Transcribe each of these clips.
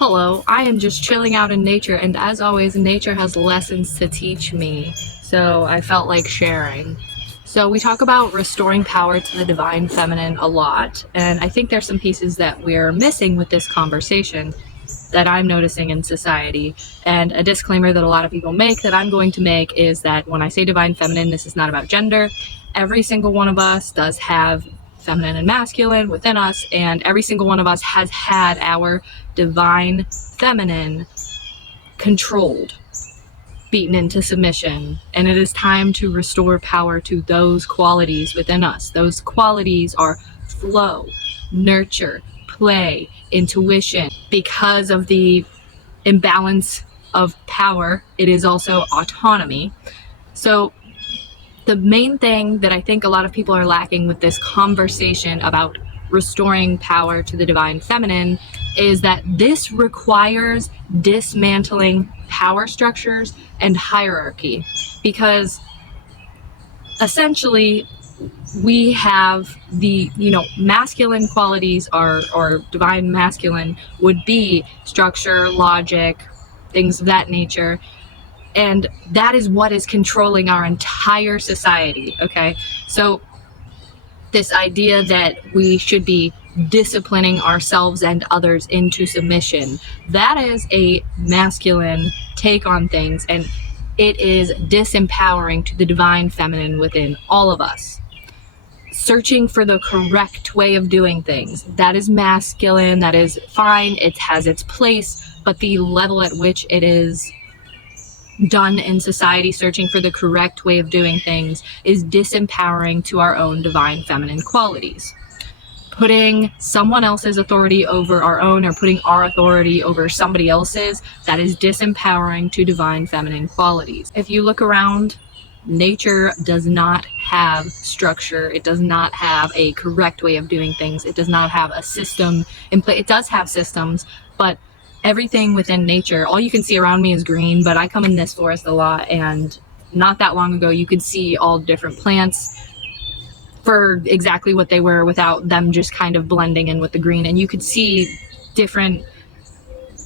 Hello, I am just chilling out in nature, and as always, nature has lessons to teach me, so I felt like sharing. So, we talk about restoring power to the divine feminine a lot, and I think there's some pieces that we're missing with this conversation that I'm noticing in society. And a disclaimer that a lot of people make that I'm going to make is that when I say divine feminine, this is not about gender. Every single one of us does have feminine and masculine within us, and every single one of us has had our divine feminine controlled, beaten into submission, and it is time to restore power to those qualities within us. Those qualities are flow, nurture, play, intuition. Because of the imbalance of power, it is also autonomy. So the main thing that I think a lot of people are lacking with this conversation about restoring power to the divine feminine is that this requires dismantling power structures and hierarchy, because essentially we have the masculine qualities are, or divine masculine would be structure, logic, things of that nature, and that is what is controlling our entire society. Okay, so this idea that we should be disciplining ourselves and others into submission, that is a masculine take on things, and it is disempowering to the divine feminine within all of us. Searching for the correct way of doing things, that is masculine, that is fine, it has its place, but the level at which it is done in society, searching for the correct way of doing things, is disempowering to our own divine feminine qualities. Putting someone else's authority over our own, or putting our authority over somebody else's, that is disempowering to divine feminine qualities. If you look around, nature does not have structure. It does not have a correct way of doing things. It does not have a system in place. It does have systems, but everything within nature, all you can see around me is green, but I come in this forest a lot, and not that long ago you could see all different plants for exactly what they were without them just kind of blending in with the green, and you could see different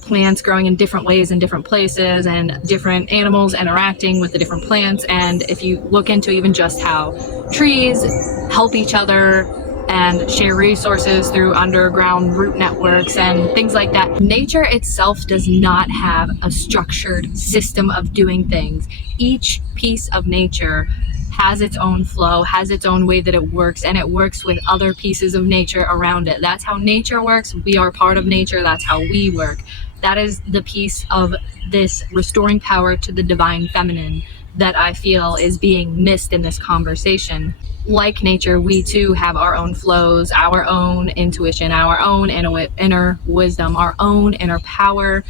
plants growing in different ways in different places, and different animals interacting with the different plants. And if you look into even just how trees help each other and share resources through underground root networks and things like that, nature itself does not have a structured system of doing things. Each piece of nature has its own flow, has its own way that it works, and it works with other pieces of nature around it. That's how nature works. We are part of nature. That's how we work. That is the piece of this restoring power to the divine feminine that I feel is being missed in this conversation. Like nature, we too have our own flows, our own intuition, our own inner wisdom, our own inner power,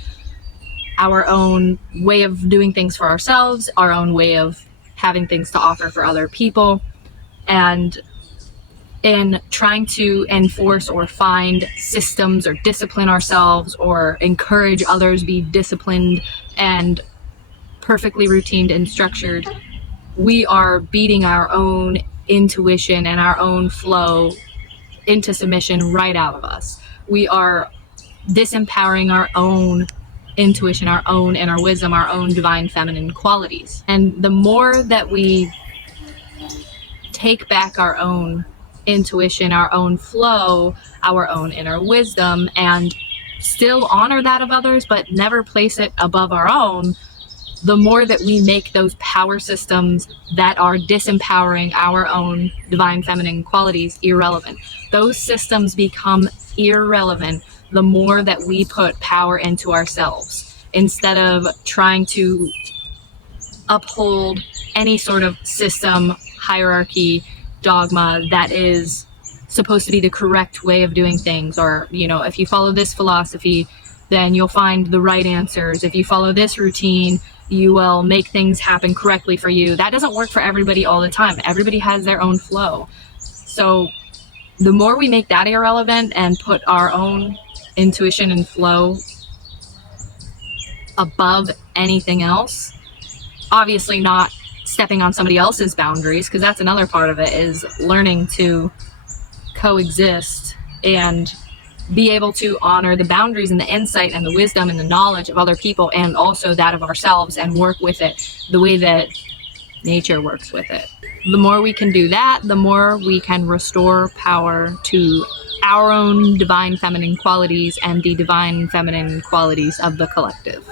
our own way of doing things for ourselves, our own way of having things to offer for other people. And in trying to enforce or find systems or discipline ourselves or encourage others be disciplined and perfectly routined and structured, we are beating our own intuition and our own flow into submission right out of us. We are disempowering our own intuition, our own inner wisdom, our own divine feminine qualities. And the more that we take back our own intuition, our own flow, our own inner wisdom, and still honor that of others, but never place it above our own, the more that we make those power systems that are disempowering our own divine feminine qualities irrelevant. Those systems become irrelevant the more that we put power into ourselves, instead of trying to uphold any sort of system, hierarchy, dogma that is supposed to be the correct way of doing things. Or, if you follow this philosophy, then you'll find the right answers. If you follow this routine, you will make things happen correctly for you. That doesn't work for everybody all the time. Everybody has their own flow. So the more we make that irrelevant and put our own intuition and flow above anything else, obviously not stepping on somebody else's boundaries, because that's another part of it, is learning to coexist and be able to honor the boundaries and the insight and the wisdom and the knowledge of other people, and also that of ourselves, and work with it the way that nature works with it. The more we can do that, the more we can restore power to our own divine feminine qualities and the divine feminine qualities of the collective.